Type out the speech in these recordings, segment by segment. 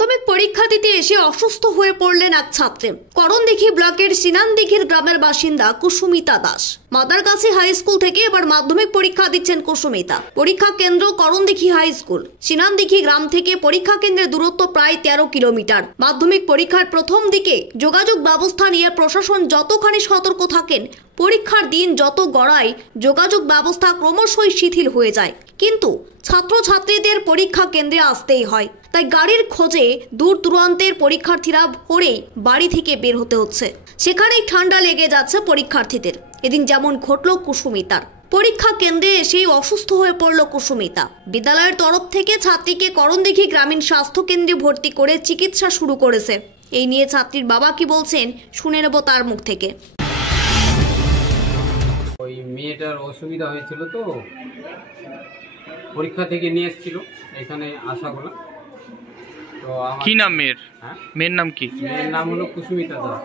মাধ্যমিক পরীক্ষা দিতে এসে অসুস্থ হয়ে পড়লেন এক ছাত্রী। করণদিঘি ব্লকের সিনানদিঘির গ্রামের বাসিন্দা কুসুমিতা দাস। মাদারকাছি হাই স্কুল থেকে এবার মাধ্যমিক পরীক্ষা দিচ্ছেন কুসুমিতা। পরীক্ষা কেন্দ্র করণদিঘি হাই স্কুল। সিনানদিঘি গ্রাম থেকে পরীক্ষা কেন্দ্রের দূরত্ব প্রায় 13 কিলোমিটার। মাধ্যমিক পরীক্ষার প্রথম দিকে যোগাযোগ ব্যবস্থা নিয়ে প্রশাসন যতখানি সতর্ক থাকেন, পরীক্ষার দিন যত গড়ায় যোগাযোগ ব্যবস্থা ক্রমশই শিথিল হয়ে যায়। কিন্তু ছাত্রছাত্রীদের পরীক্ষা কেন্দ্রে আসতেই হয়, তাই গাড়ির খোঁজে দূর দূরান্তের পরীক্ষার্থীরা ভোরে বাড়ি থেকে বের হতে হচ্ছে। সেখানেই ঠান্ডা লেগে যাচ্ছে পরীক্ষার্থীদের। এদিন যেমন ঘটল কুসুমিতার। পরীক্ষা কেন্দ্রে এসেই অসুস্থ হয়ে পড়ল কুসুমিতা। বিদ্যালয়ের তরফ থেকে ছাত্রীকে করণদিঘি গ্রামীণ স্বাস্থ্য কেন্দ্রে ভর্তি করে চিকিৎসা শুরু করেছে। এই নিয়ে ছাত্রীর বাবা কি বলছেন শুনে নেব তার মুখ থেকে। ওই মেয়েটার অসুবিধা হয়েছিল, তো পরীক্ষা থেকে নিয়ে এসেছিল এখানে আশাগুলো। তো কি নাম মেয়ের? মেয়ের নাম কি? মেয়ের নাম হলো কুসুমিতা দাস।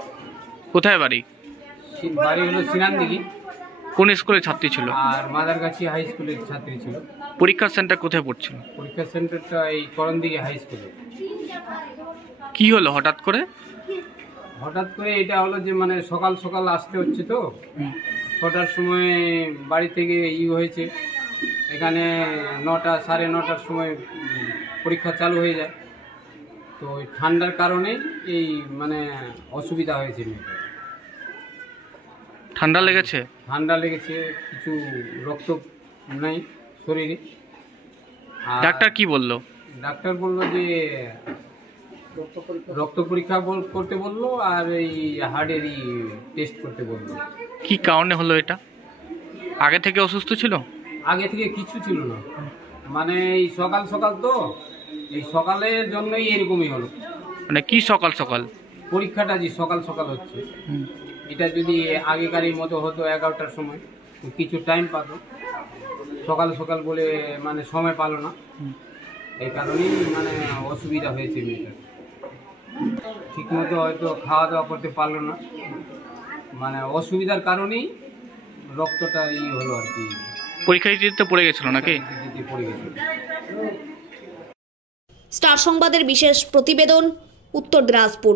কোথায় বাড়ি? বাড়ি হলো সিনানদিঘি। কোন স্কুলের ছাত্রী ছিল? আর মাদারকাছি হাই স্কুলের ছাত্রী ছিল। পরীক্ষা সেন্টার কোথায় পড়ছিল? পরীক্ষা সেন্টারটা এই করণদিঘি হাই স্কুলে। কি হলো হঠাৎ করে? হঠাৎ করে এটা হলো যে মানে সকাল সকাল আসতে হচ্ছে, তো 6টার সময় বাড়ি থেকে হয়েছে। এখানে 9টা সাড়ে 9টার সময় পরীক্ষা চালু হয়ে যায়। তো ওই ঠান্ডার কারণে এই মানে অসুবিধা হয়েছে মেয়েটা। ঠান্ডা লেগেছে? ঠান্ডা লেগেছে, কিছু রক্ত নেই শরীরে। ডাক্তার কি বললো? ডাক্তার বললো যে রক্ত পরীক্ষা করতে বললো, আর এই হার্টেরই টেস্ট করতে বললো। কি কারণে হলো এটা? আগে থেকে অসুস্থ ছিল? আগে থেকে কিছু ছিল না, মানে এই সকাল সকাল, তো এই সকালের জন্যই এরকমই হলো। মানে কি সকাল সকাল? পরীক্ষাটা যে সকাল সকাল হচ্ছে, এটা যদি আগেকারই মতো হতো 11টার সময় কিছু টাইম পাতো, সকাল সকাল বলে মানে সময় পালো না। এই কারণেই মানে অসুবিধা হয়েছে মেয়েটার। ঠিক মতো হয়তো খাওয়া দাওয়া করতে পারলো না, মানে অসুবিধার কারণেই রক্তটা হলো আর কি। পরীক্ষা দিতে পড়ে গেছিল নাকি? পড়ে গেছিল। স্টার সংবাদের বিশেষ প্রতিবেদন, উত্তর দিনাজপুর।